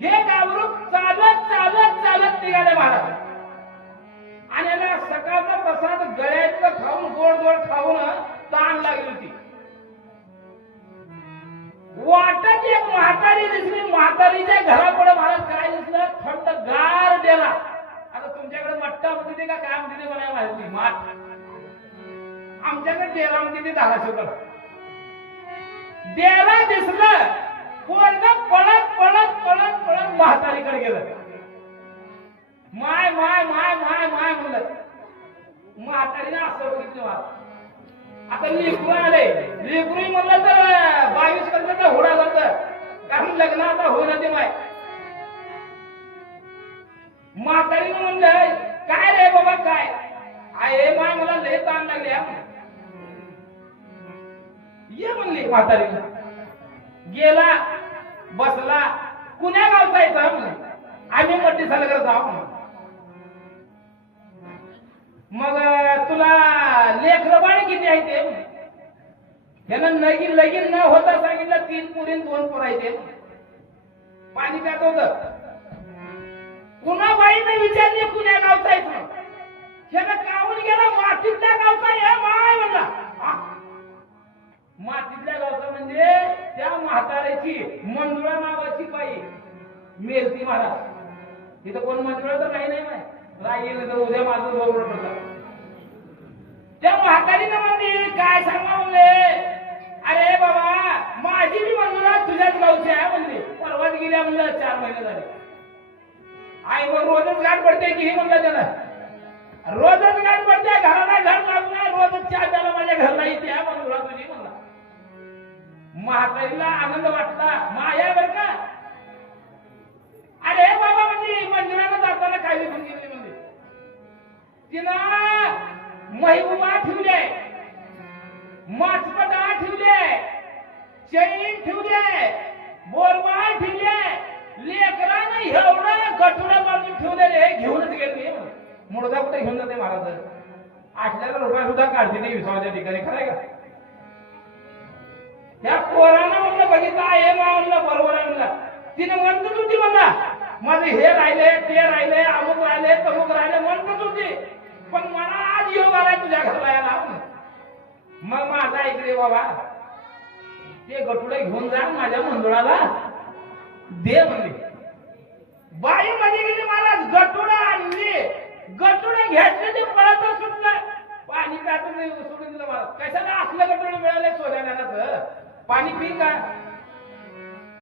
हे गावरूक चालत चालत चालत निघाले महाराज. आणि याला सकाळचा प्रसाद गळ्यातलं खाऊन गोड गोड खाऊन ताण लागली होती. वाटत एक म्हातारी दिसली. म्हातारीच्या घरापुढे महाराज काय दिसलं? थंडगार डेरा. आता तुमच्याकडे मट्टा म्हणते का काय म्हणते मला माहिती माठ. आमच्याकडे डेरा म्हणते ते धाराशिवकडे डेरा दिसलं. पोरग पळत पळत पळत पळत म्हातारीकडे गेलं. माय माय माय माय माय म्हणलं. म्हातारीने असं बघितलं मला. आता लेकरू आले. लेकरू म्हणलं तर 22 वर्षाचा होडा जात. कारण लग्न आता होईना ते माय. म्हातारीने म्हणलं काय रे बाबा काय आहे माय मला लय ताण लागले. ये म्हणली म्हातारीला. गेला बसला. कुण्या गावचा येतं म्हणले. आम्ही मट्टी सालगर जाऊ. मग तुला लेकरं बाळ किती आहे ते? ह्यानं लगीन लगीन न होता सांगितलं 3 पुरी 2 पोरं आहे ते. पाणी प्यात होत. पुन्हा बाईने विचारले कुण्या गावचा आहे म्हणून. ह्यानं कावून गेला मातीतल्या गावचा आहे माय म्हणला. मातीतल्या गावचा म्हणजे त्या म्हाताऱ्याची मंजुळा नावाची बाई मेलती महाराज. तिथं कोण मंजुळा तर काही नाही माय. राहील तर उद्या माझं बरोबर पडतात. त्या म्हातारीनं म्हणली काय सांगा म्हणले. अरे बाबा माझी बी मंजुळा तुझ्याच गावची आहे म्हणली. परवाच गेल्या म्हणलं 4 महिने झाले. आई मग रोजच गाठ पडते की हे म्हणलं त्यानं. रोजच गाठ पडते. घराला घर लागणार. रोजच चहा प्यायला माझ्या घरला येते मंजुळा तुझी म्हणला. म्हातारीला आनंद वाटला. माया बर का. अरे बाबा म्हणजे मंदिराला जाताना काय घेऊन गेली म्हणजे तिनं महिबुबा ठेवले. माचपटा ठेवले. चैन ठेवले. बोरमाळ ठेवले. लेकरानं एवढं गठुडं बांधून ठेवलेले घेऊनच गेले. मुळदा कुठे घेऊन जाते महाराज. 8,000 सुद्धा काढते नाही विसावाच्या ठिकाणी. खरंय का? त्या पोरानं म्हणलं बघितलं आहे म्हणलं बरोबर आहे म्हणलं. तिने म्हणतच होती म्हणला माझे हे राहिले ते राहिले अमुक राहिले तमुक राहिले म्हणतच होती. पण मला आज योग आलाय तुझ्या घरला यायला. मग माझा ऐक रे बाबा ते गटुडे घेऊन जा माझ्या मंजुळाला दे म्हणले. बाई मध्ये गेली महाराज. गटुडा आणली. गटुडे घेतले ते पळतच सुटलं. पाणी प्यायचं सोडून दिलं महाराज. कशाला असलं गटुडे मिळाले सोन्याला पाणी पी का.